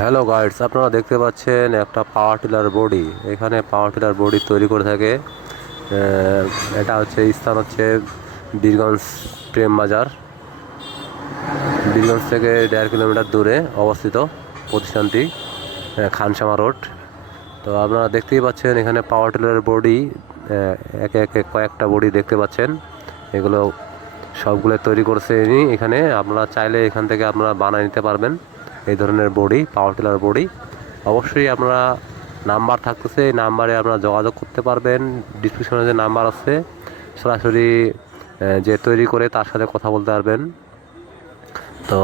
Hello guides আপনারা দেখতে পাচ্ছেন একটা পাওয়ার টিলার বডি এখানে পাওয়ার টিলার বডি তৈরি করে থাকে। এটা হচ্ছে স্থান হচ্ছে বীরগঞ্জ প্রেম বাজার। বীরগঞ্জ থেকে দেড় কিলোমিটার দূরে অবস্থিত প্রতিষ্ঠানটি খানসামা রোড। তো আপনারা দেখতেই পাচ্ছেন, এখানে পাওয়ার টিলারের বডি একে একে কয়েকটা বডি দেখতে পাচ্ছেন। এগুলো সবগুলো তৈরি করছে এখানে আপনারা চাইলে এখান থেকে আপনারা বানিয়ে নিতে পারবেন। এই ধরনের বডি, পাওয়ার টিলার বডি। অবশ্যই আপনারা নাম্বার থাকতেছে, এই নাম্বারে আপনারা যোগাযোগ করতে পারবেন। ডিসক্রিপশনে যে নাম্বার আছে, সরাসরি যে তৈরি করে তার সাথে কথা বলতে পারবেন। তো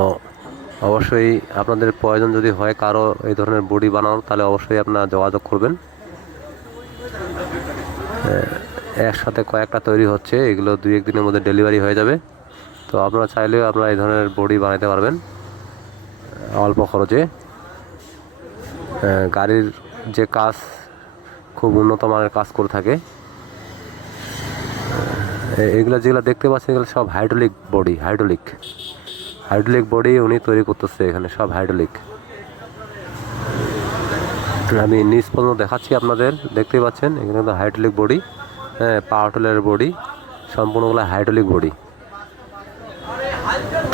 অবশ্যই আপনাদের প্রয়োজন যদি হয় কারও এই ধরনের বডি বানানোর, তাহলে অবশ্যই আপনারা যোগাযোগ করবেন। একসাথে কয়েকটা তৈরি হচ্ছে, এগুলো দুই একদিনের মধ্যে ডেলিভারি হয়ে যাবে। তো আপনারা চাইলেও আপনারা এই ধরনের বডি বানাতে পারবেন। অল্প খরচে। গাড়ির যে কাজ, খুব উন্নত মানের কাজ করে থাকে। এগুলো যেগুলো দেখতে পাচ্ছেন, এগুলো সব hydraulic body hydraulic hydraulic body উনি তৈরি করতেছে এখানে, সব হাইড্রোলিক আমি নিজ পর্যন্ত দেখাচ্ছি আপনাদের, দেখতেই পাচ্ছেন, এখানে তো হাইড্রোলিক বডি হ্যাঁ পাওয়ার টিলারের বডি সম্পূর্ণগুলো হাইড্রোলিক বডি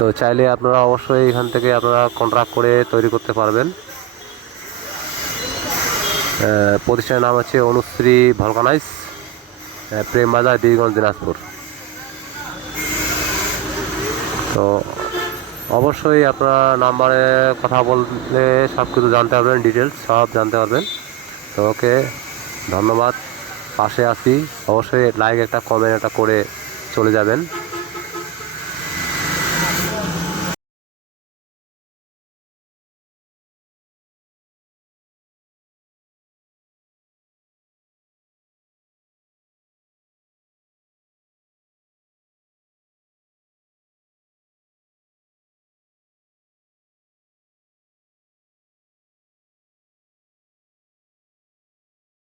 তো চাইলে আপনারা অবশ্যই এখান থেকে আপনারা কন্ট্রাক্ট করে তৈরি করতে পারবেন। প্রতিষ্ঠানের নাম হচ্ছে অনুশ্রী ভলকানাইস প্রেম বাজার বীরগঞ্জ দিনাজপুর। তো অবশ্যই আপনারা নাম্বারে কথা বললে সব কিছু জানতে পারবেন ডিটেলস সব জানতে পারবেন। তো ওকে, ধন্যবাদ। পাশে আসি অবশ্যই লাইক একটা কমেন্ট একটা করে চলে যাবেন।